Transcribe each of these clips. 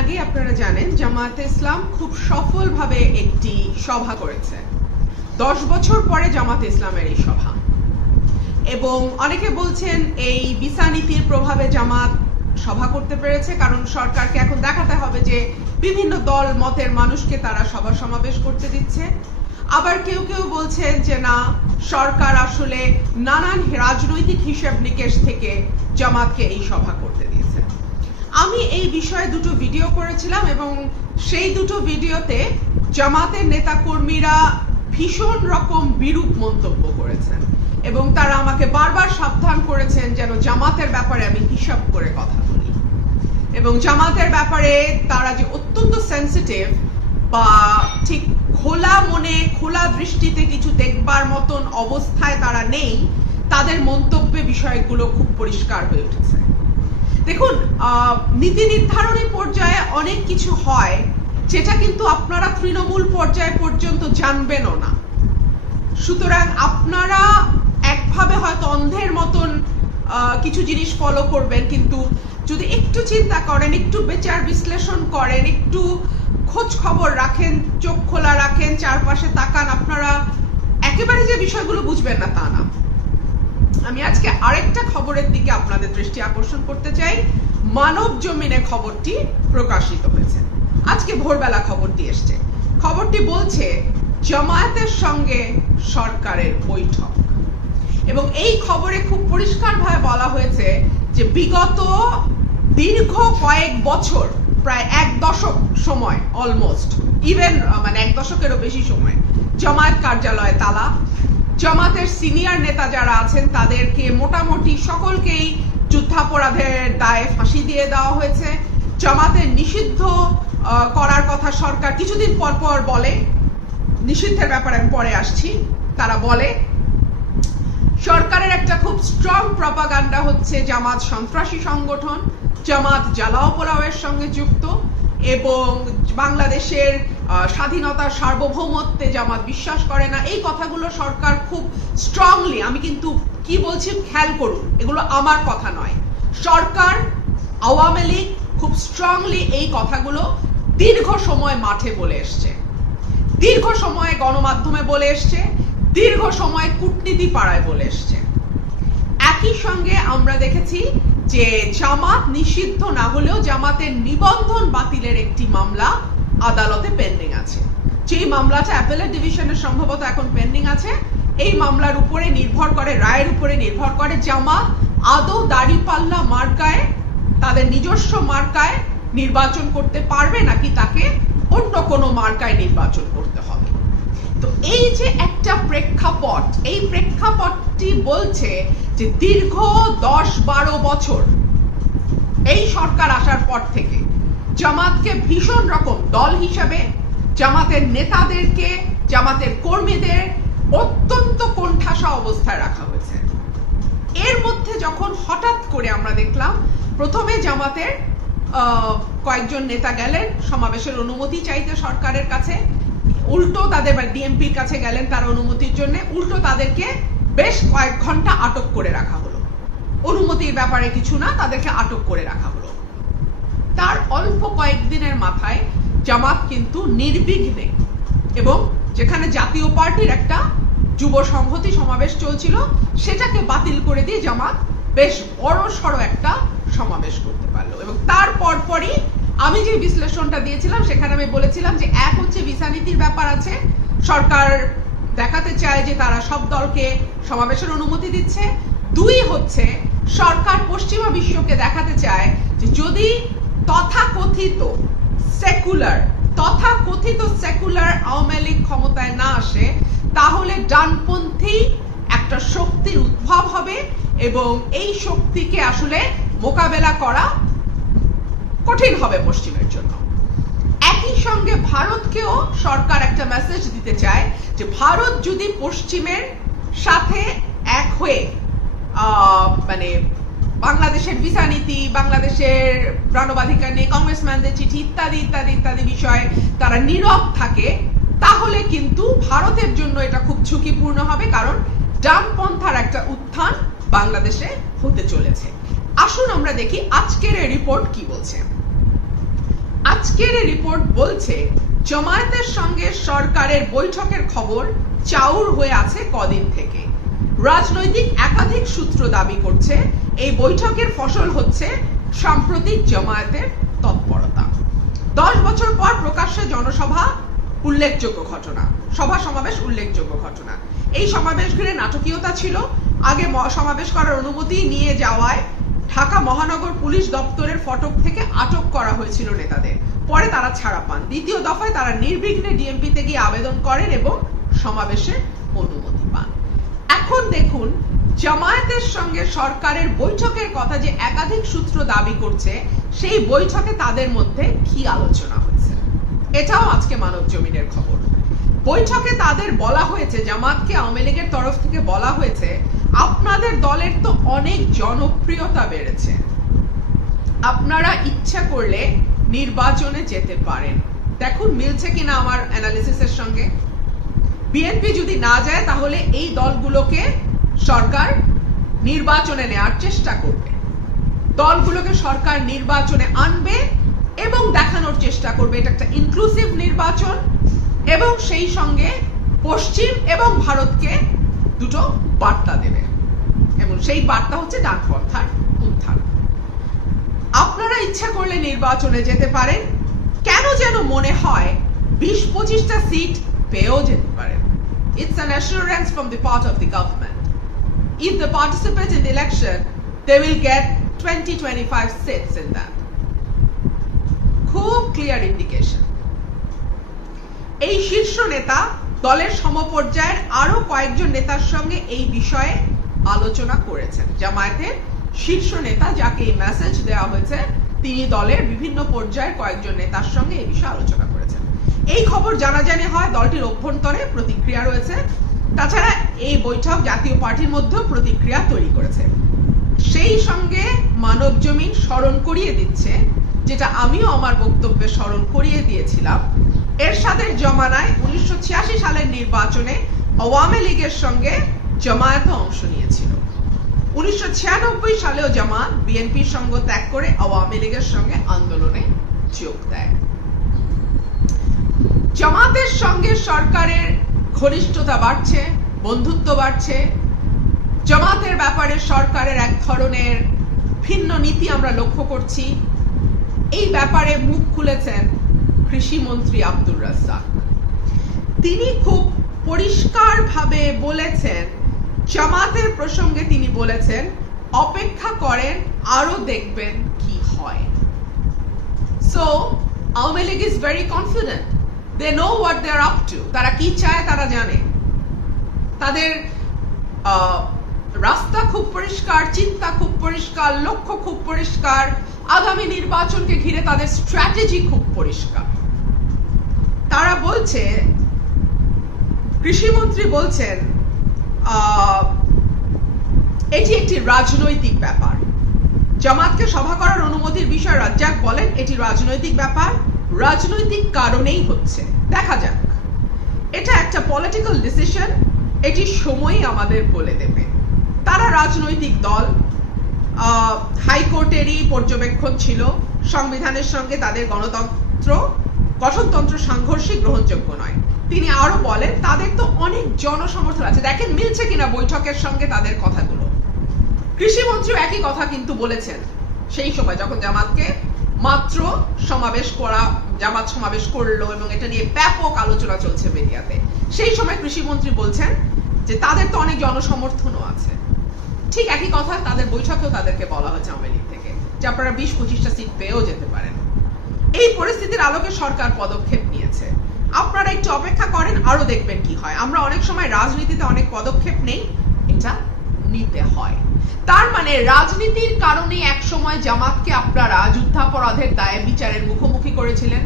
আগে আপনারা জানেন জামায়াতে ইসলাম খুব সফলভাবে একটি সভা করেছে। দশ বছর পরে জামাতে ইসলামের এই সভা। এবং অনেকে বলছেন এই ভিসা নীতির প্রভাবে জামাত সভা করতে পেরেছে, কারণ সরকারকে এখন দেখাতে হবে যে বিভিন্ন দল, মতের মানুষকে তারা সভা সমাবেশ করতে দিচ্ছে। আবার কেউ কেউ বলছেন যে না, সরকার আসলে নানান রাজনৈতিক হিসেব নিকেশ থেকে জামাতকে এই সভা করতে দিয়েছে আমি এই বিষয়ে দুটো ভিডিও করেছিলাম এবং সেই দুটো ভিডিওতে জামাতের নেতা কর্মীরা ভীষণ রকম বিরূপ মন্তব্য করেছেন এবং তারা আমাকে বারবার সাবধান করেছেন যেন জামাতের ব্যাপারে আমি হিসাব করে কথা বলি। এবং জামাতের ব্যাপারে তারা যে অত্যন্ত সেন্সিটিভ বা ঠিক খোলা মনে, খোলা দৃষ্টিতে কিছু দেখবার মতন অবস্থায় তারা নেই, তাদের মন্তব্যে বিষয়গুলো খুব পরিষ্কার হয়ে উঠেছে। দেখুন নীতি নির্ধারণী পর্যায়ে অনেক কিছু হয়, যেটা কিন্তু আপনারা তৃণমূল পর্যায় পর্যন্ত জানবেনও না। সুতরাং আপনারা একভাবে হয়তো অন্ধের মতন কিছু জিনিস ফলো করবেন, কিন্তু যদি একটু চিন্তা করেন, একটু বিচার বিশ্লেষণ করেন, একটু খোঁজ খবর রাখেন, চোখ খোলা রাখেন, চারপাশে তাকান, আপনারা একেবারে যে বিষয়গুলো বুঝবেন না তা না। আমি আজকে আরেকটা খবরের দিকে আপনাদের দৃষ্টি আকর্ষণ করতে চাই। মানব জমিনে খবরটি প্রকাশিত হয়েছে। আজকে ভোরবেলা খবরটি এসছে। খবরটি বলছে, জামায়াতের সঙ্গে সরকারের বৈঠক। এবং এই খবরে খুব পরিষ্কারভাবে বলা হয়েছে যে বিগত দীর্ঘ কয়েক বছর, প্রায় এক দশক সময় অলমোস্ট ইভেন মানে এক দশকেরও বেশি সময়, জামায়াত কার্যালয়ে তালা জামাতের সিনিয়র নেতা যারা আছেন, তাদেরকে মোটামুটি সকলকেই যুদ্ধাপরাধের দায়ে ফাঁসি দিয়ে দেওয়া হয়েছে। জামাতের নিষিদ্ধ করার কথা সরকার কিছুদিন পর পর বলে। নিষিদ্ধের ব্যাপারে আমি পরে আসছি। তারা বলে, সরকারের একটা খুব স্ট্রং প্রপাগান্ডা হচ্ছে জামাত সন্ত্রাসী সংগঠন, জামাত জ্বালাও পোলাওয়ের সঙ্গে যুক্ত এবং বাংলাদেশের স্বাধীনতার সার্বভৌমত্বে জামাত বিশ্বাস করে না, এই কথাগুলো সরকার খুব স্ট্রংলি আমি কিন্তু কি বলছি খেয়াল করুন, এগুলো আমার কথা নয়। সরকার, আওয়ামী লীগ খুব স্ট্রংলি এই কথাগুলো দীর্ঘ সময় মাঠে বলে এসছে। দীর্ঘ সময় গণমাধ্যমে বলে এসছে, দীর্ঘ সময় কূটনীতি পাড়ায় বলে এসছে। একই সঙ্গে আমরা দেখেছি যে জামাত নিষিদ্ধ না হলেও জামাতের নিবন্ধন বাতিলের একটি মামলা আদালতে পেন্ডিং আছে। যেই মামলাটা অ্যাপেলের ডিভিশনের সম্ভবত এখন পেন্ডিং আছে, এই মামলার উপরে নির্ভর করে, রায়ের উপরে নির্ভর করে জামা, আদৌ দাড়িপাল্লা মার্কায়, তাদের নিজস্ব মার্কায় নির্বাচন করতে পারবে নাকি তাকে অন্য কোনো মার্কায় নির্বাচন করতে হবে। তো এই যে একটা প্রেক্ষাপট, এই প্রেক্ষাপটটি বলছে যে দীর্ঘ দশ বারো বছর এই সরকার আসার পর থেকে জামাতকে ভীষণ রকম দল হিসাবে, জামাতের নেতাদেরকে, জামাতের কর্মীদের অত্যন্ত কোণঠাসা অবস্থায় রাখা হয়েছে। এর মধ্যে যখন হঠাৎ করে আমরা দেখলাম, প্রথমে জামাতের কয়েকজন নেতা গেলেন, সমাবেশের অনুমতি চাইতে সরকারের কাছে। উল্টো তাদের ডিএমপির কাছে গেলেন তার অনুমতির জন্য, উল্টো তাদেরকে বেশ কয়েক ঘণ্টা আটক করে রাখা হলো। অনুমতির ব্যাপারে কিছু না, তাদেরকে আটক করে রাখা হলো। তার অল্প কয়েকদিনের মাথায় জামাত কিন্তু নির্বিঘ্নে এবং যেখানে জাতীয় পার্টির একটা যুব সংহতি সমাবেশ চলছিল, সেটাকে বাতিল করে দিয়ে জামাত বেশ বড় সড়ো একটা সমাবেশ করতে পারল। এবং তার পরপরই আমি যে বিশ্লেষণটা দিয়েছিলাম, সেখানে আমি বলেছিলাম যে এক হচ্ছে ভিসা নীতির ব্যাপার আছে, সরকার দেখাতে চায় যে তারা সব দলকে সমাবেশের অনুমতি দিচ্ছে। দুই হচ্ছে সরকার পশ্চিমা বিশ্বকে দেখাতে চায় যে যদি তথাকথিত সেকুলার তথা কথিত সেকুলার আওয়ামী লীগ ক্ষমতায় না আসে, তাহলে ডানপন্থী একটা শক্তির উদ্ভব হবে এবং এই শক্তিকে আসলে মোকাবেলা করা কঠিন হবে পশ্চিমের জন্য। একই সঙ্গে ভারতকেও সরকার একটা মেসেজ দিতে চায় যে ভারত যদি পশ্চিমের সাথে এক হয়ে মানে বাংলাদেশের ভিসা নীতি, বাংলাদেশের মানবাধিকার নিয়ে কংগ্রেসম্যানদের চিঠি ইত্যাদি ইত্যাদি ইত্যাদি বিষয়ে তারা নীরব থাকে, তাহলে কিন্তু ভারতের জন্য এটা খুব ঝুঁকিপূর্ণ হবে, কারণ ডানপন্থার একটা উত্থান বাংলাদেশে হতে চলেছে। আসুন আমরা দেখি আজকের রিপোর্ট কি বলছে। আজকের রিপোর্ট বলছে, জামায়াতের সঙ্গে সরকারের বৈঠকের খবর চাউর হয়ে আছে কদিন থেকে। রাজনৈতিক একাধিক সূত্র দাবি করছে, এই বৈঠকের ফসল হচ্ছে সাম্প্রতিক জামায়াতের তৎপরতা। দশ বছর পর প্রকাশ্যে জনসভা, উল্লেখযোগ্য ঘটনা। সভা সমাবেশ, উল্লেখযোগ্য ঘটনা। এই সমাবেশ ঘিরে নাটকীয়তা ছিল। আগে সমাবেশ করার অনুমতি নিয়ে যাওয়ায় ঢাকা মহানগর পুলিশ দপ্তরের ফটক থেকে আটক করা হয়েছিল নেতাদের। পরে তারা ছাড়া পান। দ্বিতীয় দফায় তারা নির্বিঘ্নে ডিএমপিতে গিয়ে আবেদন করেন এবং সমাবেশে অনুমতি জামায়াতের সঙ্গে সরকারের বৈঠকের কথা যে একাধিক সূত্র দাবি করছে, সেই বৈঠকে তাদের মধ্যে কি আলোচনা হয়েছে? এটাও আজকে মানব জমিনের খবর। বৈঠকে তাদের বলা হয়েছে জামাতকে আওয়ামী লীগের তরফ থেকে বলা হয়েছে, আপনাদের দলের তো অনেক জনপ্রিয়তা বেড়েছে। আপনারা ইচ্ছা করলে নির্বাচনে যেতে পারেন। দেখুন, মিলছে কিনা আমার অ্যানালিসিসের সঙ্গে। বিএনপি যদি না যায়, তাহলে এই দলগুলোকে সরকার নির্বাচনে নেওয়ার চেষ্টা করবে। দলগুলোকে সরকার নির্বাচনে আনবে এবং দেখানোর চেষ্টা করবে। এটা একটা ইনক্লুসিভ নির্বাচন এবং সেই সঙ্গে পশ্চিম এবং ভারতকে দুটো বার্তা দেবে। এবং সেই বার্তা হচ্ছে ডানপন্থার উত্থান আপনারা ইচ্ছা করলে নির্বাচনে যেতে পারেন। কেন যেন মনে হয় বিশ পঁচিশটা সিট পেয়েও যেতে পারেন। It's an assurance from the part of the government if they participate in the election, they will get 20 25 seats in that. খুব ক্লিয়ার ইন্ডিকেশন এই শীর্ষ নেতা দলের সমপর্যায়ের আরও কয়েকজন নেতার সঙ্গে এই বিষয়ে আলোচনা করেছেন। জামায়াতের শীর্ষ নেতা যাকে এই মেসেজ দেওয়া হয়েছে তিনি দলের বিভিন্ন পর্যায়ের কয়েকজন নেতার সঙ্গে এই বিষয়ে আলোচনা করেছেন। এই খবর জানাজানি হয় দলটির অভ্যন্তরে প্রতিক্রিয়া রয়েছে। তাছাড়া এই বৈঠক জাতীয় পার্টির মধ্যেও প্রতিক্রিয়া তৈরি করেছে। সেই সঙ্গে মানব জমিন স্মরণ করিয়ে দিচ্ছে, যেটা আমিও আমার বক্তব্যে স্মরণ করিয়ে দিয়েছিলাম। এরশাদের জমানায় উনিশশো সালের নির্বাচনে আওয়ামী লীগের সঙ্গে জামায়াত অংশ নিয়েছিল। উনিশশো ছিয়ানব্বই সালেও জামাত বিএনপির সঙ্গ ত্যাগ করে আওয়ামী লীগের সঙ্গে আন্দোলনে যোগ দেয়। জামাতের সঙ্গে সরকারের ঘনিষ্ঠতা বাড়ছে, বন্ধুত্ব বাড়ছে। জামাতের ব্যাপারে সরকারের এক ধরনের ভিন্ন নীতি আমরা লক্ষ্য করছি। এই ব্যাপারে মুখ খুলেছেন কৃষি মন্ত্রী আব্দুর রাজ্জাক। তিনি খুব পরিষ্কারভাবে বলেছেন, জামাতের প্রসঙ্গে তিনি বলেছেন, অপেক্ষা করেন, আরও দেখবেন কি হয়। So Awami League is very confident they know what they are up to তারা কি চায় তারা জানে। তাদের রাস্তা খুব পরিষ্কার, চিন্তা খুব পরিষ্কার, লক্ষ্য খুব পরিষ্কার, আগামী নির্বাচনকে ঘিরে তাদের স্ট্র্যাটেজি খুব পরিষ্কার। তারা বলছে, কৃষিমন্ত্রী বলছেন এটি একটি রাজনৈতিক ব্যাপার। জামাতকে সভা করার অনুমতির বিষয়ে রাজ্জাক বলেন, এটি রাজনৈতিক ব্যাপার। রাজনৈতিক কারণেই হচ্ছে। দেখা যাক। এটা একটা পলিটিক্যাল ডিসিশন এটি সময়ই আমাদের বলে দেবে। তারা রাজনৈতিক দল হাইকোর্টেরই পর্যবেক্ষণ ছিল। সংবিধানের সঙ্গে তাদের গণতন্ত্র, গঠনতন্ত্র সাংঘর্ষিক গ্রহণযোগ্য নয়। তিনি আরও বলেন, তাদের তো অনেক জনসমর্থন আছে। দেখেন, মিলছে কিনা বৈঠকের সঙ্গে তাদের কথাগুলো। কৃষিমন্ত্রী একই কথা কিন্তু বলেছেন। সেই সময় যখন জামাতকে মাত্র সমাবেশ করা, জামাত সমাবেশ করল এবং এটা নিয়ে ব্যাপক আলোচনা চলছে মিডিয়াতে। সেই সময় কৃষিমন্ত্রী বলছেন যে তাদের তো অনেক জনসমর্থনও আছে। ঠিক একই কথা তাদের বৈঠকেও তাদেরকে বলা হয়েছে আওয়ামী লীগ থেকে, যে আপনারা বিশ পঁচিশটা সিট পেয়েও যেতে পারেন। এই পরিস্থিতির আলোকে সরকার পদক্ষেপ নিয়েছে। আপনারা একটু অপেক্ষা করেন, আরও দেখবেন কি হয়। আমরা অনেক সময় রাজনীতিতে অনেক পদক্ষেপ নেই, এটা নিতে হয়। তার মানে রাজনীতির কারণে এক সময় জামাতকে আপনারা যুদ্ধাপরাধের দায়ে বিচারের মুখোমুখি করেছিলেন।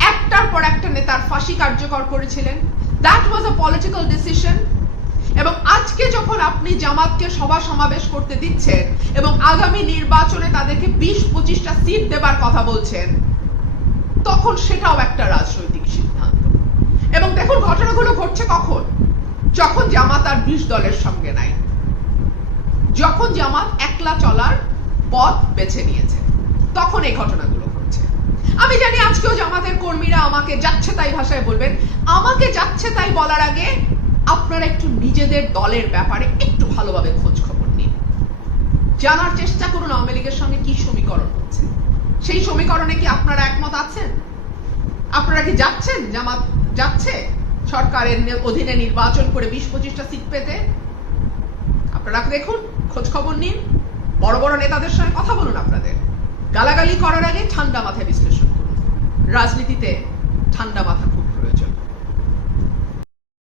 একটার পর একটা নেতার ফাঁসি কার্যকর করেছিলেন। That was a political decision এবং আজকে যখন আপনি জামাতকে সভা সমাবেশ করতে দিচ্ছেন এবং আগামী নির্বাচনে তাদেরকে বিশ পঁচিশটা সিট দেবার কথা বলছেন, তখন সেটাও একটা রাজনৈতিক সিদ্ধান্ত। এবং দেখুন, ঘটনাগুলো ঘটছে কখন? যখন জামাত আর বিশ দলের সঙ্গে নাই। যখন জামাত একলা চলার পথ বেছে নিয়েছে, তখন এই ঘটনাগুলো ঘটছে। আমি জানি আজকেও জামাতের কর্মীরা আমাকে যাচ্ছে তাই ভাষায় বলবেন, আমাকে যাচ্ছে তাই বলার আগে আপনারা একটু নিজেদের দলের ব্যাপারে একটু ভালোভাবে খোঁজ খবর নিন। জানার চেষ্টা করুন আওয়ামী লীগের সঙ্গে কি সমীকরণ হচ্ছে। সেই সমীকরণে কি আপনারা একমত আছেন? আপনারা কি যাচ্ছেন? জামাত যাচ্ছে? সরকারের অধীনে নির্বাচন করে বিশ পঁচিশটা সিট পেতে? আপনারা দেখুন খোঁজ খবর নিন। বড় বড় নেতাদের সঙ্গে কথা বলুন আপনাদের। গালাগালি করার আগে ঠান্ডা মাথায় বিশ্লেষণ করুন। রাজনীতিতে ঠান্ডা মাথা